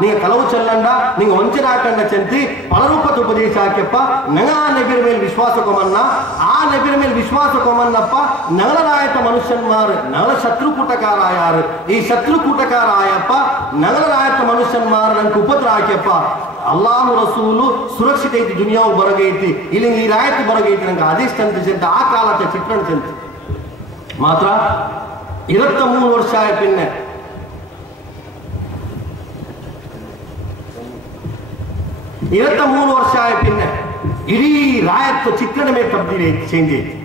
ನೀವು ಕಲವು ಚೆಲ್ಲಂಡ ನೀವು ವಂಚನೆ ಹಾಕಂಡ ಚೆಂತಿ ಪಲರೂಪದ ಉಪದೇಶ ಹಾಕ್ಯಪ್ಪ ನಗ ಆ ನಬಿರ ಮೇಲೆ ವಿಶ್ವಾಸ ಕೊಮನ್ನ ಆ ನಬಿರ ಮೇಲೆ ವಿಶ್ವಾಸ ಕೊಮನ್ನಪ್ಪ ನಗಲರಾಯತ ಮನುಷ್ಯನ್ಮಾರ್ ನಗಲ ಶತ್ರುಕೂಟಕಾರ ಯಾರು ಈ ಶತ್ರುಕೂಟಕಾರ ಆಯಪ್ಪ ನಗಲರಾಯತ ಮನುಷ್ಯನ್ಮಾರ್ ನಂಗೆ ಉಪದ್ರ ಹಾಕ್ಯಪ್ಪ ಅಲ್ಲಾಹು ರಸೂಲು ಸುರಕ್ಷಿತ ಐತಿ ದುನಿಯಾವು ಬರಗೈತಿ ಇಲ್ಲಿ ಈ ರಾಯತ್ ಬರಗೈತಿ ನಂಗೆ ಆದೇಶ ತಂತ ಚೆಂತ ಆ ಕಾಲത്തെ ಚಿತ್ರಣ ಚೆಂತ ಮಾತ್ರ 23 ವರ್ಷ ಆಯ ಪಿನ್ನೆ 23 ವರ್ಷ ಆಯ ಪಿನ್ನೆ ಇಡೀ ರಾಯತ್ ಚಿತ್ರಣ ಮೇಲೆ ತಬ್ದೀಲಿ ಚೇಂಜ್ ಐತಿ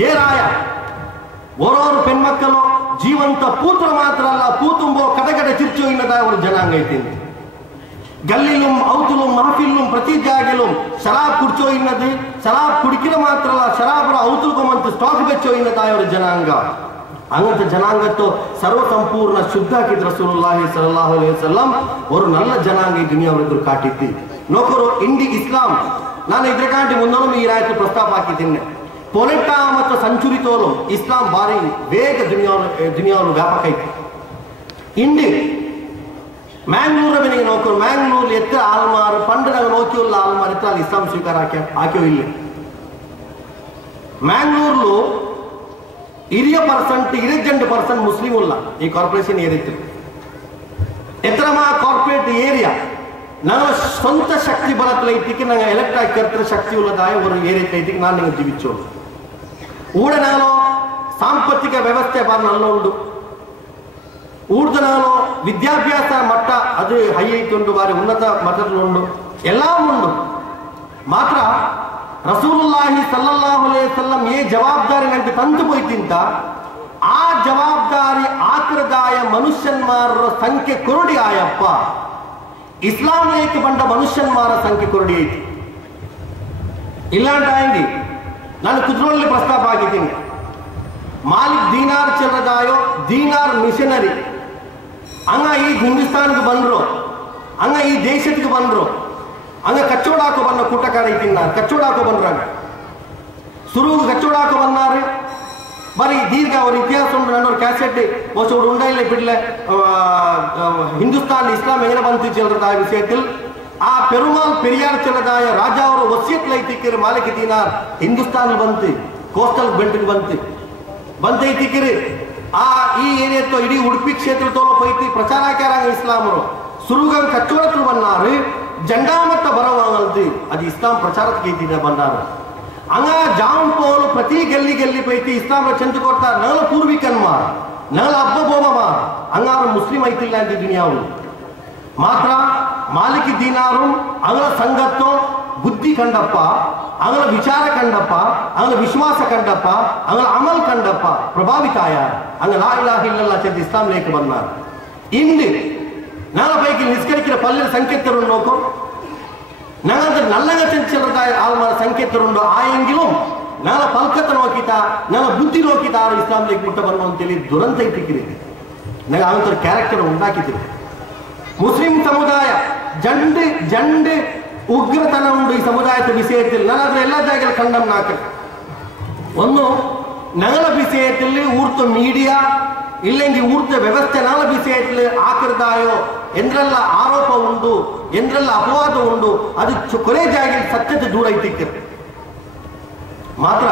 ಏ ರಾಯ ಓರೋರು ಪೆಣ್ಮಕ್ಕಳು ಜೀವಂತ ಪೂತ್ರ ಮಾತ್ರ ಅಲ್ಲ ಪೂತುಂಬೋ ಕಟಕಟ ಚಿರ್ಚೋ ಇನ್ನದ ಅವರು ಜನಾಂಗ ಐತಿ ಗಲ್ಲಿಲುಂ ಔತುಲುಂ ಮಹಫಿಲ್ಲುಂ ಪ್ರತಿ ಜಾಗಿಲುಂ ಶರಾಬ್ ಕುಡ್ಚೋ ಇನ್ನದು ಶರಾಬ್ ಕುಡಿಕಿರ ಮಾತ್ರ ಅಲ್ಲ ಶರಾಬ್ರ ಔತುಲ್ಕೊಂಬಂತ ಸ್ಟಾಕ್ ಬೆಚ್ಚೋ ಇನ್ನದ ಅವರ ಜನಾಂಗ അങ്ങനത്തെ ജനാംഗത്തോ സർവസമ്പൂർണ്ണ ശുദ്ധാക്കിയത് റസൂലുള്ളാഹി സ്വല്ലല്ലാഹു അലൈഹി വസല്ലം ഒരു നല്ല ജനാംഗ ഈ ദുനിയാവിൽ കാട്ടിತ್ತು ನೋಕರು ಇಂಡಿ ಇಸ್ಲಾಂ ನಾನು ಇದ್ರ ಕಾಂಟಿ ಮುಂದೊಮ್ಮೆ ಈ ರಾಯತು ಪ್ರಸ್ತಾಪ ಹಾಕಿದ್ದೀನಿ ಪೊನೆಟ್ಟ ಮತ್ತು ಸಂಚುರಿತೋಲು ಇಸ್ಲಾಂ ಬಾರಿ ಬೇಗ ದುನಿಯಾವು ವ್ಯಾಪಕ ಐತಿ ಇಂಡಿ ಮ್ಯಾಂಗ್ಳೂರ್ ಮನೆಗೆ ನೋಕರು ಮ್ಯಾಂಗ್ಳೂರ್ ಎತ್ತರ ಆಲ್ಮಾರ್ ಪಂಡನಾಗ ನೋಕಿಯುಲ್ಲ ಆಲ್ಮಾರ್ ಎತ್ತರ ಅಲ್ಲಿ ಇಸ್ಲಾಂ ಸ್ವೀಕಾರ ಹಾಕ್ಯೋ ಇಲ್ಲ ಮ್ಯಾಂಗ್ಳೂರ್ಲು 20% ಮುಸ್ಲಿಂ ಉಲ್ಲ ಈ ಕಾರ್ಪೊರೇಷನ್ ಏರಿತ್ತು ಎತ್ತರಮಾ ಕಾರ್ಪೊರೇಟ್ ಏರಿಯಾ ನಾವು ಸ್ವಂತ ಶಕ್ತಿ ಬಲತ್ಲೈತಿಗೆ ನಂಗೆ ಎಲೆಕ್ಟ್ ಆಗಿ ಶಕ್ತಿ ಉಳ್ಳದಾಯ ಒಂದು ಏರಿಯೈತಿಗೆ ನಾನು ನಿಮಗೆ ಜೀವಿಸೋದು ಊಡ ನಾನು ಸಾಂಪತ್ತಿಕ ವ್ಯವಸ್ಥೆ ನಲ್ಲುಂಡು ಊರ್ದ ನಾನು ವಿದ್ಯಾಭ್ಯಾಸ ಮಟ್ಟ ಅದು ಹೈ ಐತುಂಡು ಬಾರಿ ಉನ್ನತ ಮಟ್ಟದಲ್ಲುಂಡು ಎಲ್ಲ ಉಂಡು ಮಾತ್ರ ರಸೂಲುಲ್ಲಾಹಿ ಸಲ್ಲಲ್ಲಾಹು ಅಲೈಹಿ ವಸಲ್ಲಂ ಏ ಜವಾಬ್ದಾರಿ ನಂಗೆ ತಂದು ಹೋಯ್ತಿಂತ ಆ ಜವಾಬ್ದಾರಿ ಆಕರದಾಯ ಮನುಷ್ಯನ್ಮಾರರ ಸಂಖ್ಯೆ ಕೊರಡಿ ಆಯಪ್ಪ ಇಸ್ಲಾಂലേക്ക് ಬಂದ ಮನುಷ್ಯನ್ಮಾರ ಸಂಖ್ಯೆ ಕೊರಡಿ ಐತಿ ಇಲ್ಲಾಂಟಾಗಿ ನಾನು ಕುದ್ರೋಲ್ಲಿ ಪ್ರಸ್ತಾಪ ಆಗಿದ್ದೀನಿ ಮಾಲಿಕ್ ದೀನಾರ್ ಚೆಲ್ಲದಾಯೋ ದೀನಾರ್ ಮಿಷನರಿ ಹಂಗ ಈ ಹಿಂದೂಸ್ತಾನ್ಗೆ ಬಂದ್ರು ಹಂಗ ಈ ದೇಶಕ್ಕೆ ಬಂದ್ರು ಹಂಗ ಕಚ್ಚೋಡಾಕೋ ಬನ್ನ ಕೂಟಕಾರ ಐತಿನ್ನ ಕಚ್ಚೋಡಾಕೋ ಬಂದ್ರಾಗ ಸುರುವು ಕಚ್ಚೋಡಾಕೋ ಬನ್ನಾರು ಬರೀ ದೀರ್ಘ ಅವ್ರ ಇತಿಹಾಸ ಉಂಟು ನನ್ನವ್ರ ಕ್ಯಾಸೆಟ್ ಹೊಸೋಡು ಉಂಡೈಲೆ ಬಿಡ್ಲೆ ಹಿಂದೂಸ್ತಾನ್ ಇಸ್ಲಾಂ ಎങ്ങനെ ಬಂತು ಚೆಲ್ಲದಾಯ ವಿಷಯത്തിൽ ಆ ಪೆರುಮಾಲ್ ಪೆರಿಯಾರ್ ಚೆಲ್ಲದಾಯ ರಾಜ ಅವರು ವಸಿಯತ್ಲೈತಿಕ್ಕಿರಿ ಮಾಲಿಕ್ ದೀನಾರ್ ಹಿಂದೂಸ್ತಾನ್ ಬಂತು ಕೋಸ್ಟಲ್ ಬೆಲ್ಟ್ಗೆ ಬಂತೈತಿಕ್ಕಿರಿ ಆ ಈ ಏನೇತ್ತೋ ಇಡೀ ಉಡುಪಿ ಕ್ಷೇತ್ರ ತೋಲೋ ಪೈತಿ ಪ್ರಚಾರ ಹಾಕ್ಯಾರಂಗ ಇಸ್ಲಾಮರು ಸುರುಗಂಗ್ ಕಚ್ಚೋಡತ್ರು ಬನ್ನಾರು ಜಂಡಾ ಮತ್ತ ಬರವಾಗಲ್ದು ಅದು ಇಸ್ಲಾಂ ಪ್ರಚಾರಕ್ಕೆ ಐತಿದೆ ಬಂದಾರ ಹಂಗ ಜಾಮ್ ಪೋಲು ಪ್ರತಿ ಗೆಲ್ಲಿ ಪೈತಿ ಇಸ್ಲಾಂ ಚಂದ ಕೊಡ್ತಾರ ನಗಲ ಪೂರ್ವಿಕನ್ಮಾರ್ ನಗಲ ಹಬ್ಬ ಬೋಮಮಾರ್ ಹಂಗಾರು ಮುಸ್ಲಿಂ ಐತಿಲ್ಲ ಅಂತ ದುನಿಯಾವು ಮಾತ್ರ ಮಾಲಿಕ್ ದೀನಾರು ಅಂಗಲ ಸಂಗತ್ತೋ ಬುದ್ಧಿ ಕಂಡಪ್ಪ ಅಂಗಲ ವಿಚಾರ ಕಂಡಪ್ಪ ಅಂಗಲ ವಿಶ್ವಾಸ ಕಂಡಪ್ಪ ಅಂಗಲ ಅಮಲ್ ಕಂಡಪ್ಪ ಪ್ರಭಾವಿತ ಆಯಾರ ಹಂಗ ಲಾ ಇಲಾಹ ಇಲ್ಲಲ್ಲಾಹ್ ಚಂದ ಇಸ್ಲಾಂ ಲೇಖ ಬಂದಾರ ಇಂದು ನಾಳೆ ಪೈಕಿ ನಿಷ್ಕರಿಕಿರ ಪಲ್ಯದ ಸಂಕೇತರು ನೋಕೋ ഞങ്ങൾക്ക് നല്ല ചെറുതായ ആൾമാരുടെ സംഖ്യത്തിലുണ്ടോ ആയെങ്കിലും ഞങ്ങളെ പൽക്കത്തെ നോക്കിട്ടാ ഞങ്ങളെ ബുദ്ധി നോക്കിയിട്ട് ആರು ഇസ്ലാമിലേക്ക് മുട്ട ಬರணும் ಅಂತೇಳಿ ದುರಂತ ಇಟ್ಟಿಕ್ಕಿರಿ ನನಗೆ ಅವಂತ ಕ್ಯಾರೆಕ್ಟರ್ ಉಂಟಾಕಿದ್ರು ಮುಸ್ಲಿಂ ಸಮುದಾಯ ಜಂಡ್ ಉಗ್ರತನ ಉಂಟು ಈ ಸಮುದಾಯದ ವಿಷಯದಲ್ಲಿ ನಾನು ಅದರ ಎಲ್ಲ ಜಾಗದಲ್ಲಿ ಖಂಡನ ಹಾಕಿ ಒಂದು ഞങ്ങളെ വിഷയത്തിൽ ഊർത്ത മീഡിയ ഇല്ലെങ്കിൽ ഊർത്ത ವ್ಯವಸ್ಥೆ ನಾಳ ವಿಷಯത്തിൽ ಆಕರದಾಯೋ ಎಂದ್ರೆಲ್ಲ ಆರೋಪ ಉಂಟು ಎಂದ್ರೆಲ್ಲ ಅಪವಾದ ಉಂಟು ಅದು ಕೊನೆ ಜಾಗ ಸತ್ಯದ ದೂರ ಐತಿಕ್ಕೆ ಮಾತ್ರ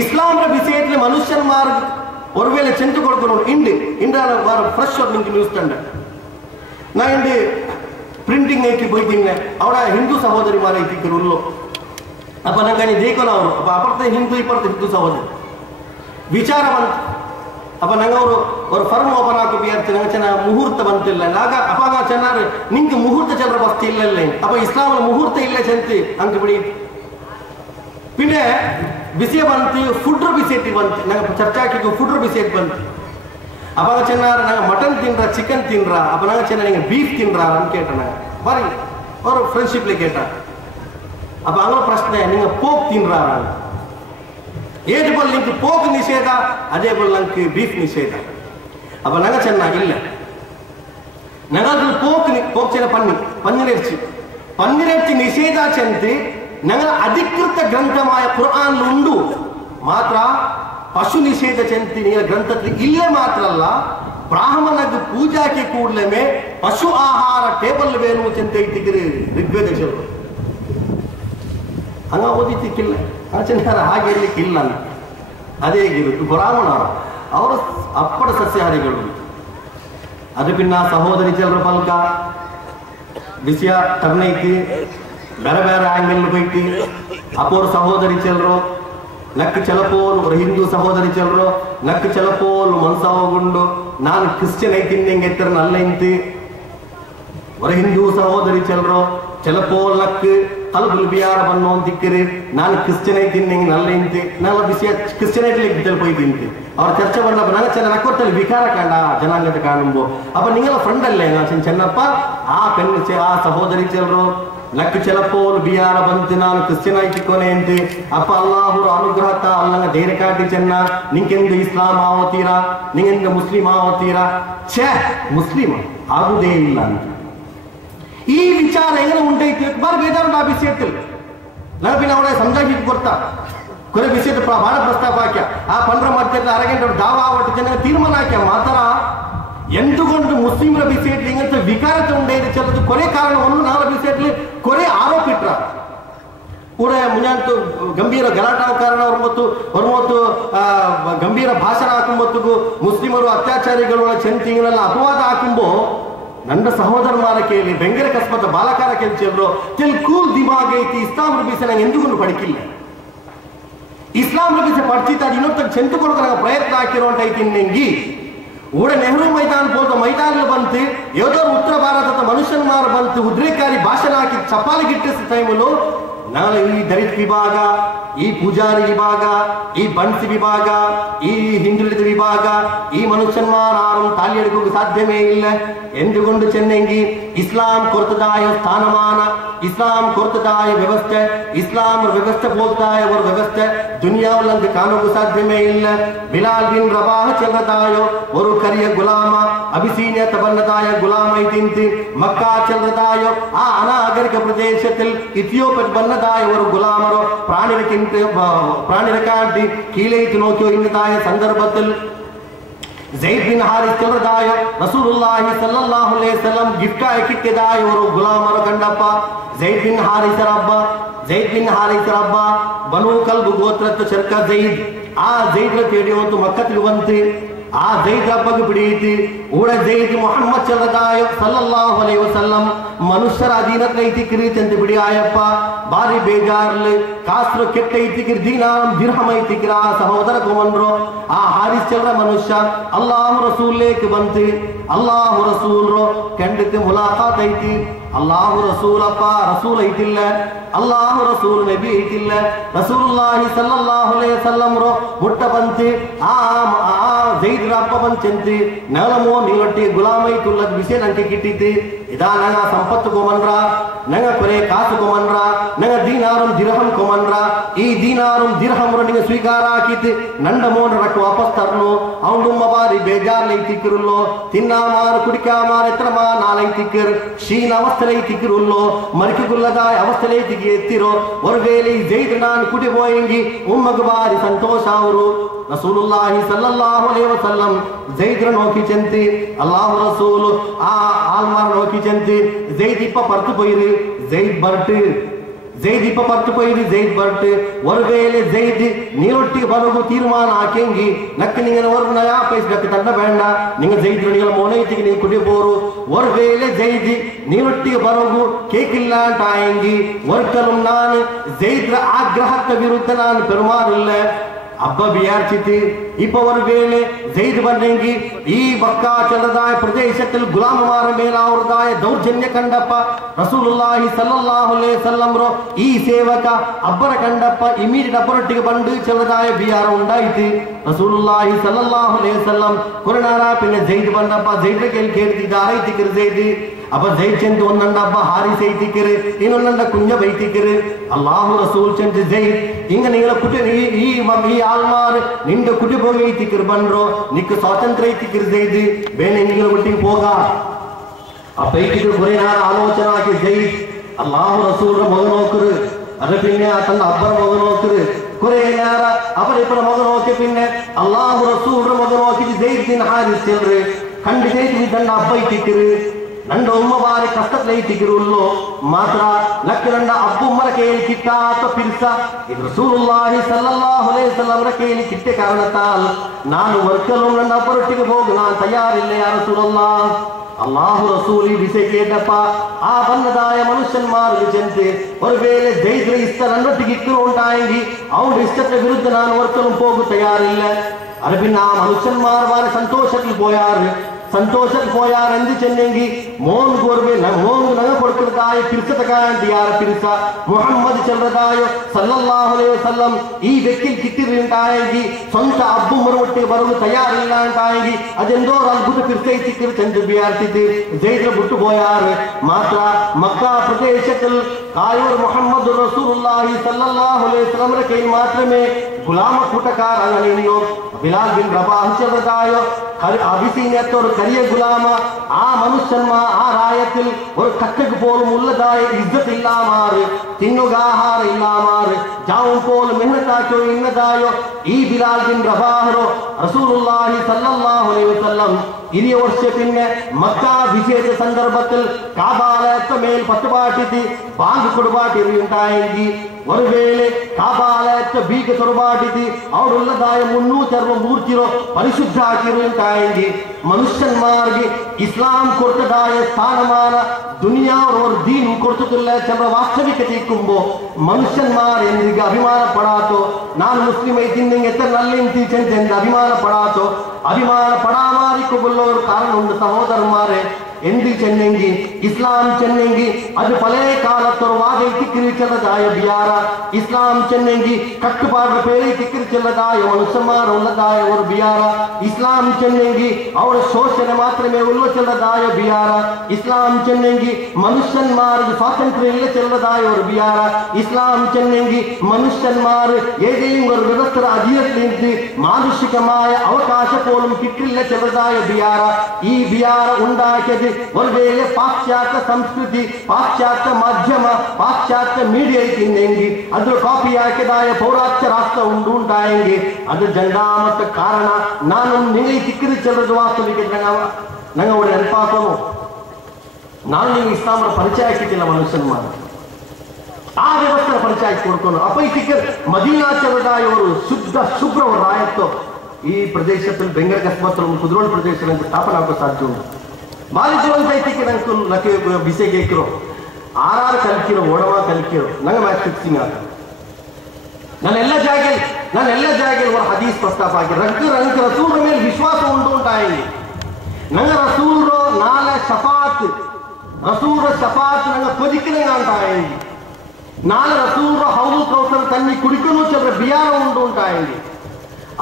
ಇಸ್ಲಾಂರ ವಿಷಯത്തിൽ ಮನುಷ್ಯನ್ಮಾರ್ ഒരുവേള ചെന്തു കൊടുക്കുന്നു ಇಂಡಿಯಾ ಫ್ರೆಶ್ ನಿಂಗೆ ನ್ಯೂಸ್ ತಂಡ ನಾ ಇಂಡಿ ಪ್ರಿಂಟಿಂಗ್ ಐತಿ ಬೈತಿಂಗೆ ಅವಳ ಹಿಂದೂ ಸಹೋದರಿಮಾರ ಐತಿಕ್ಕರು ಉಲ್ಲು ಅಪ್ಪ ನಂಗೆ ದೇಕೋನ ಅವರು ಅಪ್ಪ ಅಪರ್ತ ಹಿಂದೂ ಸಹೋದರಿ ವಿಚಾರ ಬಂತು ಅಪ್ಪ ನಂಗೆ ಅವರು ಅವ್ರ ಫರ್ಮ್ ಓಪನ್ ಹಾಕೋ ಬಿಯಾರ್ತಿ ನಂಗೆ ಚೆನ್ನಾಗಿ ಮುಹೂರ್ತ ಬಂತಿಲ್ಲ ಆಗ ಅಪ್ಪಾಗ ಚೆನ್ನಾರು ನಿಂಗೆ ಮುಹೂರ್ತ ಚಂದ್ರ ಬಸ್ತಿ ಇಲ್ಲ ಅಪ್ಪ ಇಸ್ಲಾಂ ಮುಹೂರ್ತ ಇಲ್ಲ ಚಂತಿ ಅಂಕ ಬಿಡಿ ಪಿನ್ನೆ ಬಿಸಿಯ ಬಂತು ಫುಡ್ರ ಬಿಸಿಯತಿ ಬಂತು ನಂಗೆ ಚರ್ಚಾಕಿಗೆ ಫುಡ್ರ ಬಿಸಿಯತ್ ಬಂತು ಅಪ್ಪಾಗ ಚೆನ್ನಾರು ನಂಗೆ ಮಟನ್ ತಿನ್ರ ಚಿಕನ್ ತಿನ್ರ ಅಪ್ಪ ನಂಗೆ ಚೆನ್ನಾಗಿ ನಿಂಗೆ ಬೀಫ್ ತಿನ್ರ ಅಂತ ಕೇಟ ನಂಗೆ ಬರೀ ಅವರು ಫ್ರೆಂಡ್ಶಿಪ್ಲಿ ಕೇಟ ಅಪ್ಪ ಅವರ ಪ್ರಶ್ನೆ ನಿಂಗೆ ಪೋಕ್ ತಿನ್ರ ಏಜ್ ಬಲ್ ನಿಂಗೆ ಪೋಕ್ ನಿಷೇಧ ಅದೇ ಬಲ್ ನಂಗೆ ಬೀಫ್ ನಿಷೇಧ ಅಪ್ಪ ನಂಗೆ ಚೆನ್ನಾಗಿಲ್ಲ ನಂಗೆ ಪೋಕ್ ಚೆನ್ನ ಪನ್ನೀರ್ ನಿಷೇಧ ಚೆಂತಿ ನಂಗೆ ಅಧಿಕೃತ ಗ್ರಂಥಮಾಯ ಕುರ್ಆನ್ ಉಂಡು ಮಾತ್ರ ಪಶು ನಿಷೇಧ ಚೆಂತಿ ನಿಂಗೆ ಗ್ರಂಥದಲ್ಲಿ ಇಲ್ಲೇ ಮಾತ್ರ ಅಲ್ಲ ಬ್ರಾಹ್ಮಣಗ ಪೂಜಾಕ್ಕೆ ಕೂಡಲೇ ಪಶು ಆಹಾರ ಟೇಬಲ್ ವೇನು ಚಿಂತೆ ಇಟ್ಟಿಗಿರಿ ಋಗ್ವೇದ ಚಲೋ ಹಂಗ ಓದಿತಿಕ್ಕಿಲ್ಲ ಆಚರಣೆ ಹಾಗೆ ಇರ್ಲಿಕ್ಕಿಲ್ಲ ಅದೇ ಗಿರುದು ಬ್ರಾಹ್ಮಣ ಅವರ ಅಪ್ಪಡ ಸಸ್ಯಾಹಾರಿಗಳು ಅದು ಪಿನ್ನ ಸಹೋದರಿ ಚಲರ ಪಲ್ಕ ವಿಷಯ ತರ್ನೈತಿ ಬೇರೆ ಬೇರೆ ಆಂಗಲ್ ಬೈತಿ ಅಪೋರ್ ಸಹೋದರಿ ಚಲರು ನಕ್ ಚಲಪೋಲು ಹಿಂದೂ ಸಹೋದರಿ ಚಲರು ನಕ್ ಚಲಪೋಲು ಮನ್ಸಾವಗುಂಡು ನಾನು ಕ್ರಿಶ್ಚಿಯನ್ ಐತಿನ್ ಹೆಂಗೆ ಎತ್ತರ ನಲ್ಲ ಇಂತಿ ಹೊರ ಹಿಂದೂ ಸಹೋದರಿ ಚಲರು ಚಲಪೋಲ್ ನಕ್ ತಲುಪಲು ಬಿಯಾರ ಬನ್ನು ಅಂತಿಕ್ಕಿರಿ ನಾನು ಕ್ರಿಶ್ಚಿಯನ್ ಐತಿನ್ ಹೆಂಗೆ ನಲ್ಲ ಇಂತಿ ನಾಲ ವಿಷಯ ಕ್ರಿಶ್ಚಿಯನ್ ಐಟ್ಲಿಗೆ ತಲುಪೈತಿಂತಿ ಅವ್ರ ಚರ್ಚೆ ಬಂದಪ್ಪ ನಂಗೆ ಚೆನ್ನ ನಕ್ಕೊಟ್ಟಲ್ಲಿ ವಿಕಾರ ಕಾಂಡ ಜನಾಂಗದ ಕಾಣುಂಬು ಅಪ್ಪ ನಿಂಗೆಲ್ಲ ಫ್ರೆಂಡ್ ಅಲ್ಲೇ ನಾನು ಚೆನ್ನಪ್ಪ ಆ ಪೆನ್ ಆ ಸಹೋದರಿ ಚಲರು ನಕ್ಕು ಚಲಪೋಲು ಬಿಯಾರ ಬಂತು ನಾನು ಕ್ರಿಶ್ಚಿಯನ್ ಆಯ್ತಿಕೋನೆ ಅಂತೆ ಅಪ್ಪ ಅಲ್ಲಾಹುರ ಅನುಗ್ರಹತ ಅಲ್ಲಂಗ ಧೈರ್ಯ ಕಾಟಿ ಚೆನ್ನ ನಿಂಗೆಂದು ಇಸ್ಲಾಂ ಆವತ್ತೀರಾ ನಿಂಗೆಂದು ಮುಸ್ಲಿಂ ಆವತ್ತೀರಾ ಛೇ ಮುಸ್ಲಿಂ ಆಗುದೇ ಇಲ್ಲ ಅಂತ ಈ ವಿಚಾರ ಹೆಂಗ ಉಂಟೈತಿ ಬಾರಿ ಬೇಜಾರು ಆ ವಿಷಯത്തിൽ ನೆನಪಿನ ಅವಳೆ ಸಂಜಾಗಿಟ್ಟು ಕೊಡ್ತಾ ಕೊನೆ ವಿಷಯದ ಬಹಳ ಪ್ರಸ್ತಾಪ ಹಾಕ್ಯ ಆ ಪಂಡ್ರ ಮಧ್ಯದ ಅರಗಂಟೆ ದಾವ ಆವಟ್ಟು ಜನ ತೀರ್ಮಾನ ಹಾಕ್ಯ ಮಾತರ ಎಂದುಕೊಂಡು ಮುಸ್ಲಿಮರ ವಿಷಯದಲ್ಲಿ ಹಿಂಗಂತ ವಿಕಾರತೆ ಉಂಟೈತೆ ಚಲದು ಕೊನೆ ಕಾರಣವನ್ನು ನಾವರ ವಿಷಯದಲ್ಲಿ ಕೊನೆ ಆರೋಪಿಟ್ರ ಕೂಡ ಮುಂಜಾಂತು ಗಂಭೀರ ಗಲಾಟಾ ಕಾರಣ ಹೊರಮತ್ತು ಗಂಭೀರ ಭಾಷಣ ಹಾಕುಂಬತ್ತಿಗೂ ಮುಸ್ಲಿಮರು ಅತ್ಯಾಚಾರಿಗಳು ಚೆಂತಿಗಳೆಲ್ಲ ಅಪವಾದ ಹಾಕುಂಬೋ ನನ್ನ ಸಹೋದರ ಮಾರ ಕೇಳಿ ಬೆಂಗರ ಕಸ್ಮತ ಬಾಲಕಾರ ಕೆಲ್ಚಿದ್ರು ತೆಲ್ ಕೂಲ್ ದಿಮಾಗ್ ಐತಿ ಇಸ್ಲಾಂ ರೂಪಿಸ ನಂಗೆ ಎಂದುಕೊಂಡು ಪಡಕಿಲ್ಲ ಇಸ್ಲಾಂ ರೂಪಿಸ ಪಡ್ಚಿತ್ತ ಇನ್ನೊಂದು ಚೆಂತುಕೊಳಕ ನಂಗೆ ಪ್ರಯತ್ನ ಹಾಕಿರುವಂತ ಐತಿ ನೆಂಗಿ ಊಡ ನೆಹರು ಮೈದಾನ ಹೋದ ಮೈದಾನ ಬಂತು ಯಾವುದೋ ಉತ್ತರ ಭಾರತದ ಮನುಷ್ಯನ್ಮಾರ ಬಂತು ಉದ್ರೇಕಾರಿ ಭಾಷಣ ಹಾಕಿ ಚಪ್ಪಾಲಿಗಿಟ್ಟಿಸ ಟೈಮಲು ನಾಳೆ ಈ ದಲಿತ ವಿಭಾಗ ಈ ಪೂಜಾರಿ ವಿಭಾಗ ಈ ಬನ್ಸಿ ವಿಭಾಗ ಈ ಹಿಂದುಳಿದ ವಿಭಾಗ ಈ ಮನುಷ್ಯನ್ಮಾರು ತಾಲಿ ಎಡಕೋಕೆ ಸಾಧ್ಯವೇ ಇಲ್ಲ ಎಂದುಕೊಂಡು ಚೆನ್ನಂಗಿ ಇಸ್ಲಾಂ ಕೊರತದಾಯ ಸ್ಥಾನಮಾನ ಇಸ್ಲಾಂ ಕೊರತದಾಯ ವ್ಯವಸ್ಥೆ ಇಸ್ಲಾಂ ವ್ಯವಸ್ಥೆ ಬೋಲ್ತಾಯ ಅವರ ವ್ಯವಸ್ಥೆ ದುನಿಯಾವಲ್ಲಂತ ಕಾಣೋಕೆ ಸಾಧ್ಯವೇ ಇಲ್ಲ ಬಿಲಾಲ್ ಬಿನ್ ರಬಾಹ ಚೆಲ್ಲದಾಯೋ ಅವರು ಕರಿಯ ಗುಲಾಮ ಅಬಿಸೀನಿಯ ತಬನ್ನದಾಯ ಗುಲಾಮ ಐತಿಂತಿ ಮಕ್ಕಾ ಚೆಲ್ಲದಾಯೋ ಆ ಅನಾಗರಿಕ ಪ್ರದೇಶದಲ್ಲಿ ಇಥಿಯೋಪಿಯ ಬನ್ನದಾಯ ಅವರು ಗುಲಾಮರು ಪ್ರಾಣಿರ ಕಾಟಿ ಕೀಳೈತು ನೋಕಿಯೋ ಇನ್ನದಾಯ ಸಂದರ್ಭದಲ್ಲಿ ज़ैद बिन हारिस चलदाय रसूलुल्लाह सल्लल्लाहु अलैहि वसल्लम गिफ्ट किಟ್ಟಿದಾಯ ಅವರು ಗುಲಾಮರ ಕಂಡಪ್ಪ ज़ैद बिन हारिस ರಬ್ಬ ಬನು ಕಲ್ಬ್ ಗೋತ್ರದ ಶರ್ಕ ज़ैद ಆ ज़ैद ತೇಡಿ ಒಂದು ಮಕ್ಕತ್ತಿಗೆ ಬಂತು ಆ ज़ैद ಹಬ್ಬಗೆ ಬಿಡೀತಿ ಊಡ ज़ैद ಮುಹಮ್ಮದ್ ಸಲ್ಲಲ್ಲಾಹು ಅಲೈಹಿ ವಸಲ್ಲಂ ಮನುಷ್ಯರ ಅಧೀನಕ್ಕೆ ಐತಿಕ್ರಿ ಅಂತ ಬಿಡಿ ಆಯಪ್ಪ ಬಾರಿ ಬೇಜಾರ್ಲಿ ಕಾಸ್ರು ಕೆಟ್ಟ ಐತಿಕ್ರಿ ದೀನಾಂ ದಿರ್ಹಮ್ ಐತಿಕ್ರ ಆ ಸಹೋದರ ಕುಮನ್ರು ಆ ಹಾರಿಸ್ ಚಲ್ರ ಮನುಷ್ಯ ಅಲ್ಲಾಹು ರಸೂಲ್ಲೇಕ್ ಬಂತು ಅಲ್ಲಾಹು ರಸೂಲ್ರು ಖಂಡಿತ ಮುಲಾಕಾತ್ ಐತಿ ಅಲ್ಲಾಹು ರಸೂಲಪ್ಪ ರಸೂಲ್ ಐತಿಲ್ಲ ಅಲ್ಲಾಹು ರಸೂಲ್ ನಬಿ ಐತಿಲ್ಲ ರಸೂಲುಲ್ಲಾಹಿ ಸಲ್ಲಲ್ಲಾಹು ಅಲೈಹಿ ವಸಲ್ಲಂ ರು ಮುಟ್ಟ ಬಂತು ಆ ज़ैद ರಬ್ಬ ಬಂಚಂತಿ ನಲಮೋ ನೀವಟ್ಟಿ ಗುಲಾಮೈತುಲ್ಲದ ವಿಷಯ ನಂಗೆ ಕಿಟ್ಟಿತಿ ಇದಾ ನಂಗ ಸಂಪತ್ತು ಕೊಮನ್ರ ನಂಗ ಕೊರೆ ಕಾಸು ಕೊಮನ್ರ ನಂಗ ದೀನಾರುಂ ದಿರ್ಹಂ ಕೊಮನ್ರ ಈ ದೀನಾರುಂ ದಿರ್ಹಂ ನಿಂಗೆ ಸ್ವೀಕಾರ ಹಾಕಿತಿ ನಂಡ ಮೋನ್ ರಟ್ಟು ವಾಪಸ್ ತರ್ನು ಅವನು ಬಾರಿ ಬೇಜಾರ್ ಲೈತಿಕ್ಕಿರುಲ್ಲೋ ತಿನ್ನಾಮಾರ ಕುಡಿಕಾಮಾರ ಎತ್ರಮಾ ನಾಲೈತಿಕ್ಕಿರ್ ಶೀನ್ ಅವಸ್ಥೆಲೈತಿಕ್ಕಿರುಲ್ಲೋ ಮರಿಕಿಗುಲ್ಲದ ಅವಸ್ಥೆಲೈತಿಗೆ ಎತ್ತಿರೋ ಒರ್ವೇಲಿ ज़ैद ನಾನು ಕುಡಿ ಹೋಯಂಗಿ ಉಮ್ಮಗ ಬಾರಿ ಸಂತೋಷ ಅವರು ರಸೂಲುಲ್ಲಾಹಿ ಸಲ್ಲಲ್ಲಾಹು ಅಲೈಹಿ ವಸಲ್ಲಂ ज़ैद ನೋಕಿ ಚಂತಿ ಅಲ್ಲಾಹು ರಸೂಲ್ ಆ ಆಲ್ಮಾರ್ ನೋಕಿ ಚಂತಿ ज़ैद ಇಪ್ಪ ಪರ್ತು ಪೊಯ್ರಿ ज़ैद ಬರ್ಟ್ ज़ैद ಇಪ್ಪ ಪರ್ತು ಪೊಯ್ರಿ ज़ैद ಬರ್ಟ್ ಒರ್ವೇಲೆ ज़ैद ನೀರೊಟ್ಟಿಗೆ ಬರೋದು ತೀರ್ಮಾನ ಹಾಕೆಂಗಿ ನಕ್ಕ ನಿಂಗೆ ವರ್ಗ ನಯಾ ಪೈಸ್ ನಕ್ಕ ತಂಡ ಬೇಡ ನಿಂಗೆ ज़ैद ನಿಂಗೆ ಮೋನೈತಿಗೆ ನೀವು ಕುಡಿಬೋರು ಒರ್ವೇಲೆ ज़ैद ನೀರೊಟ್ಟಿಗೆ ಬರೋದು ಕೇಕಿಲ್ಲ ಅಂತ ಆಯಂಗಿ ವರ್ಕಲು ನಾನು ज़ैद ಆಗ್ರಹಕ್ಕೆ ವಿರುದ್ಧ ನಾನು ಪೆರುಮಾರಿಲ್ಲ ಅಬ್ಬ ಬಿಯಾರ್ಚಿತಿ ಇಪ್ಪವರ ವೇಳೆ ज़ैद ಬಂದಂಗಿ ಈ ಮಕ್ಕಾ ಚಲದಾಯ ಪ್ರದೇಶದಲ್ಲಿ ಗುಲಾಮಮಾರ ಮೇಲಾವರದಾಯ ದೌರ್ಜನ್ಯ ಕಂಡಪ್ಪ ರಸೂಲುಲ್ಲಾಹಿ ಸಲ್ಲಲ್ಲಾಹು ಅಲೈಹಿ ವಸಲ್ಲಂ ರು ಈ ಸೇವಕ ಅಬ್ಬರ ಕಂಡಪ್ಪ ಇಮಿಡಿಯೇಟ್ ಅಬ್ಬರೊಟ್ಟಿಗೆ ಬಂದು ಚಲದಾಯ ಬಿಯಾರ ಉಂಟಾಯಿತು ರಸೂಲುಲ್ಲಾಹಿ ಸಲ್ಲಲ್ಲಾಹು ಅಲೈಹಿ ವಸಲ್ಲಂ ಕುರನಾರ ಪಿನ್ನ ज़ैद ಬಂದಪ್ಪ ज़ैद ಕೇಳ್ತಿದ್ದಾರೆ ಐತಿಕರ್ ज़ैद ಅಬ್ಬ ज़ैद ಚಂದು ಒಂದಂಡ ಅಬ್ಬ ಹಾರಿಸ್ ಐತಿಕರ್ ಇನ್ನೊಂದಂಡ ಕುಂಜ ಬೈತಿಕರ್ ಅಲ್ಲಾಹು ರಸೂಲ್ ಚಂದ್ ज़ैद ಹಿಂಗ ನಿಂಗಳ ಕುಟಿ ಈ ಆಲ್ಮಾರ್ ನಿಂಡ ಕುಟಿ ಹೋಗಿ ಐತಿಕರ್ ಬಂದ್ರು ನಿಕ್ಕ ಸ್ವಾತಂತ್ರ್ಯ ಐತಿಕರ್ ज़ैद ಬೇನೆ ನಿಂಗಳ ಒಟ್ಟಿಗೆ ಹೋಗ ಅಪ್ಪ ಐತಿಕರ್ ಗುರಿನಾರ ಆಲೋಚನೆ ಹಾಕಿ ज़ैद ಅಲ್ಲಾಹು ರಸೂಲ್ರ ಮಗನೋಕರು ಅದ ಪಿನ್ನೆ ತನ್ನ ಅಬ್ಬರ ಮಗನೋಕರು ಕುರೇನಾರ ಅವರ ಇಬ್ಬರ ಮಗನೋಕೆ ಪಿನ್ನೆ ಅಲ್ಲಾಹು ರಸೂಲ್ರ ಮಗನೋಕಿ ज़ैद ಬಿನ್ ಹಾರಿಸ್ ಚಲ್ರಿ ಖಂಡಿತ ದಂಡ ಹಬ್ಬ ಇಟ್ಟಿಕ್ಕಿರು ನಂಡ ಉಮ್ಮ ಬಾರಿ ಕಷ್ಟದಲ್ಲಿ ಇಟ್ಟಿಕ್ಕಿರುಲ್ಲೋ ಮಾತ್ರ ಲಕ್ಕ ನಂಡ ಅಬ್ಬುಮ್ಮರ ಕೇಳಿ ಕಿಟ್ಟ ಅಥವಾ ಪಿರ್ಸ ಇದು ರಸೂಲುಲ್ಲಾಹಿ ಸಲ್ಲಲ್ಲಾಹು ಅಲೈಹಿ ವಸಲ್ಲಂ ಅವರ ಕೇಳಿ ಕಿಟ್ಟೆ ಕಾರಣ ತಾಲ್ ನಾನು ವರ್ಕಲು ನಂಡ ಅಬ್ಬರೊಟ್ಟಿಗೆ ಹೋಗು ನಾನು ತಯಾರಿಲ್ಲ ಯಾ ರಸೂಲಲ್ಲಾಹ್ അള്ളാഹു റസൂലി വിസ കേട്ടപ്പ ആ ബന്നതായ മനുഷ്യന്മാർക്ക് ചെന്ന് ഒരു വേള ദൈവ ഇഷ്ട രണ്ടൊട്ടിക്ക് ഇട്ടുണ്ടായെങ്കിൽ അവരുടെ ഇഷ്ടത്തെ വിരുദ്ധ ഞാൻ ഒരിക്കലും പോകും തയ്യാറില്ല അത് പിന്നെ ആ മനുഷ്യന്മാർ വളരെ സന്തോഷത്തിൽ പോയാർ എന്ത് ചെന്നെങ്കിൽ മോൻ നങ്ങ കൊടുക്കുന്നതായ പിരിച്ചതക്കായ പിരിച്ച മുഹമ്മദ് ചെല്ലതായോ സല്ലല്ലാഹു അലൈഹി വസല്ലം ഈ വ്യക്തിയിൽ കിട്ടിയിട്ടുണ്ടായെങ്കിൽ സ്വന്തം അബ്ബുമ്മർ ഒಟ್ಟಿಗೆ ಬರಲು ತಯಾರಿಲ್ಲ ಅಂತಾಗಿ ಅದೆಂದೋ ಅದ್ಭುತ ಪಿರ್ಸೈ ಸಿಕ್ಕಿರು ಚಂದ್ರ ಬಿಯಾರ್ತಿದ್ದು ಜೈದ್ರ ಬಿಟ್ಟು ಹೋಯಾರ್ ಮಾತ್ರ ಮಕ್ಕಾ ಪ್ರದೇಶದಲ್ಲಿ ಕಾಯೂರ್ ಮೊಹಮ್ಮದ್ ರಸೂಲುಲ್ಲಾಹಿ ಸಲ್ಲಲ್ಲಾಹು ಅಲೈಹಿ ವಸಲ್ಲಂ ಕೈ ಮಾತ್ರಮೇ ಗುಲಾಮ ಕೂಟಕಾರ ಅಲ್ಲಿಯೋ ಬಿಲಾಲ್ ಬಿನ್ ರಬಾಹ್ ചെറുതായോ അബിസീനിയത്തോട് കരിയ ഗുലാമ ആ മനുഷ്യന്മാർ ആ രായത്തിൽ ഒരു കക്കക്ക് പോലും ഉള്ളതായ ഇജ്ജത്ത് ഇല്ലാമാറ് തിന്നുക ആഹാരം ഇല്ലാമാറ് ജാവും പോലും മെഹനത്താക്കോ ഇന്നതായോ ഈ ബിലാൽ ബിൻ റബാഹോ റസൂലുള്ളാഹി സല്ലല്ലാഹു അലൈഹി വസല്ലം 20 ವರ್ಷದಿಂದ ಮಕ್ಕಾ ವಿಜಯದ ಸಂದರ್ಭದಲ್ಲಿ ಕಾಬಾಲಯದ ಮೇಲೆ ಪಟ್ಟುಬಾಟಿತಿ ಬಾಂಗ್ ಕೊಡಬಾಟಿ ಉಂಟಾಗಿ ஒரு வேளை காபாலயத்தை பீக தொடுபாட்டித்து அவருள்ளதாய 363 ಪರಿಶುದ್ಧ ಆಗಿರುವಂತಾಗಿ ಮನುಷ್ಯನ್ಮಾರ್ಗೆ ಇಸ್ಲಾಂ ಕೊಟ್ಟದಾಯ ಸ್ಥಾನಮಾನ ದುನಿಯಾ और दीन ಕೊಡ್ತಿಲ್ಲ ಚಂದ್ರ ವಾಸ್ತವಿಕತೆ ಇಕ್ಕುಂಬೋ ಮನುಷ್ಯನ್ಮಾರ್ ಎಂದಿಗೆ ಅಭಿಮಾನ ಪಡಾತೋ ನಾನು ಮುಸ್ಲಿಂ ಐತಿಂದೆ ಎತ್ತರಲ್ಲಿ ಚೆಂದ ಅಭಿಮಾನ ಪಡಾತೋ ಅಭಿಮಾನ ಪಡಾಮಾರಿಕು ಬಲ್ಲೋರು ಕಾರಣ ಒಂದು ಸಹೋದರಮಾರೆ ಎಂದಿ ಚೆನ್ನಂಗಿ ಇಸ್ಲಾಂ ಚೆನ್ನಂಗಿ ಅದು ಪಲೇ ಕಾಲತ್ತರು ವಾದ ತಿಕ್ಕಿರಿ ಚೆಲ್ಲದಾಯ ಬಿಯಾರ ಇಸ್ಲಾಂ ಚೆನ್ನಂಗಿ ಕಟ್ಟುಪಾಡು ಪೇರಿ ತಿಕ್ಕಿರಿ ಚೆಲ್ಲದಾಯ ಮನುಷ್ಯಮಾರ ಉಳ್ಳದಾಯ ಅವರು ಬಿಯಾರ ಇಸ್ಲಾಂ ಚೆನ್ನಂಗಿ ಅವರ ಶೋಷಣೆ ಮಾತ್ರಮೇ ಉಳ್ಳ ಚೆಲ್ಲದಾಯ ಬಿಯಾರ ಇಸ್ಲಾಂ ಚೆನ್ನಂಗಿ ಮನುಷ್ಯನ್ಮಾರಿಗೆ ಸ್ವಾತಂತ್ರ್ಯ ಇಲ್ಲ ಚೆಲ್ಲದಾಯ ಅವರು ಬಿಯಾರ ಇಸ್ಲಾಂ ಚೆನ್ನಂಗಿ ಮನುಷ್ಯನ್ಮಾರು ಏದೇನು ಒಂದು ವ್ಯವಸ್ಥರ ಅಧೀನದಲ್ಲಿ ಮಾನುಷಿಕമായ ಅವಕಾಶ പോലും കിട്ടില്ല ചെല്ലದಾಯ ಬಿಯಾರ ಈ ಬಿಯಾರ ഉണ്ടാക്കിയത് ഒരു വേള പാശ്ചാത്യ സംസ്കൃതി പാശ്ചാത്യ മാധ്യമ പാശ്ചാത്യ മീഡിയ ತಿನ್ನೆಂಗಿ ಅದ್ರ ಕಾಪಿ ಹಾಕಿದಾಯ ಪೌರಾತ್ಯ ರಾಷ್ಟ್ರ ಉಂಟಾയെങ്കിൽ ಅದು ಜಂಡಾಮತ್ತ ಕಾರಣ ನಾನು ನಿಮಗೆ ತಿಕ್ಕಿರಿ ಚೆಲ್ಲದು ವಾಸ್ತವಿಕ ನಂಗೆ ಅವಳು ನೆನಪಾಕೋನು ನಾನು ನೀವು ಇಸ್ಲಾಮರ ಪರಿಚಯ ಹಾಕಿದ್ದಿಲ್ಲ ಮನುಷ್ಯನ್ಮಾರ ಆ ವ್ಯವಸ್ಥೆಯ ಪರಿಚಯ ಹಾಕಿ ಕೊಡ್ಕೊಂಡು ಅಪೈ ತಿಕ್ಕರ್ ಮದೀನಾ ಚೆಲ್ಲದಾಯವರು ಶುದ್ಧ ಶುಭ್ರ ರಾಯತ್ತೋ ಈ ಪ್ರದೇಶದಲ್ಲಿ ಬೆಂಗಳೂರು ಕಸ್ಬತ್ತರು ಕುದ್ರೋಳ್ ಪ್ರದೇಶದಲ್ಲಿ ಸ್ಥಾಪನೆ ಆಗೋ ಸಾಧ್ಯ ಉಂಟು ಬಾಲಿಸುವಂತ ಐತಿಕೆ ನಂಗೆ ಬಿಸೆಗೆ ಇಕ್ಕಿರೋ ಆರಾರು ಕಲಿಕಿರೋ ಓಡವ ಕಲಿಕಿರೋ ನಂಗೆ ಮ್ಯಾಚ್ ಫಿಕ್ಸಿಂಗ್ ಆಗ ನನ್ನೆಲ್ಲ ಜಾಗದಲ್ಲಿ ಒಂದು ಹದೀಸ್ ಪ್ರಸ್ತಾಪ ಆಗಿ ರಂಗ ರಸೂಲ್ ಮೇಲೆ ವಿಶ್ವಾಸ ಉಂಟಾಗಿ ನಂಗೆ ರಸೂಲ್ರೋ ನಾಳೆ ಶಫಾತ್ ನಂಗೆ ಕೊದಿಕಿನ ಅಂಟಾಗಿ ನಾಳೆ ರಸೂಲ್ರೋ ಹೌದು ಕೌಸರ್ ತನ್ನಿ ಕುಡಿಕನು ಚಂದ್ರ ಬಿಯಾರ ಉಂಟಾಗಿ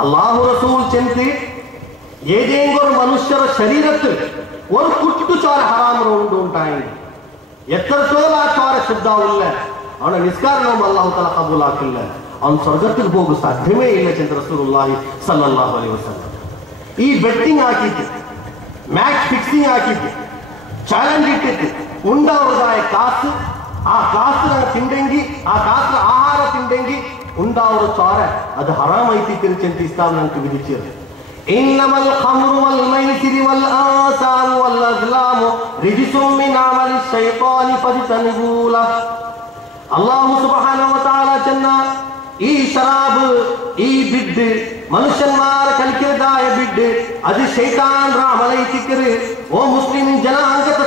ಅಲ್ಲಾಹು ರಸೂಲ್ ಚೆಂತಿ ಏದೇಂಗೊರು ಮನುಷ್ಯರ ಶರೀರಕ್ಕೆ ஒரு குட்டு சார ஹராமர உண்டாயி எத்தனை ಆ சார ಶುದ್ಧವಿಲ್ಲ ಅವನ ನಿಸ್ಕಾರನವೂ ಅಲ್ಲಾಹು ತಾಲಾ ಕಬೂಲ್ ಹಾಕಿಲ್ಲ ಅವನು ಸ್ವರ್ಗಕ್ಕೆ ಹೋಗು ಸಾಧ್ಯವೇ ಇಲ್ಲ ಚಂದ್ರ ರಸೂಲುಲ್ಲಾಹಿ ಸಲ್ಲಲ್ಲಾಹು ಅಲೈಹಿ ವಸಲ್ಲಂ ಈ ಬೆಟ್ಟಿಂಗ್ ಹಾಕಿತ್ತು ಮ್ಯಾಚ್ ಫಿಕ್ಸಿಂಗ್ ಹಾಕಿತ್ತು ಚಾಲೆಂಜ್ ಇಟ್ಟಿತ್ತು ಉಂಡವರದಾಯ ಕಾಸು ಆ ಕಾಸು ತಿಂಡೆಂಗಿ ಆ ಕಾಸು ಆಹಾರ ತಿಂಡೆಂಗಿ ಉಂಡವರ ಚಾರ ಅದು ಹರಾಮ್ ಐತಿ ತಿರುಚಂತ ಇಸ್ಲಾಂ ನಂಗೆ ವಿಧಿಸಿರು إنما الخمر والميسر والأنصاب والأزلام رجس من عمل الشيطان فاجتنبوه له الله سبحانه وتعالى جنة ಈ ಶರಾಬ್ ಈ ಬಿಡ್ ಮನುಷ್ಯನ್ಮಾರ ಕಲಿಕಿರದಾಯ ಬಿಡ್ ಅದು ಶೈತಾನ್ ರಾಮಲೈತಿಕರು ಓ ಮುಸ್ಲಿಂ ಜನಾಂಗದ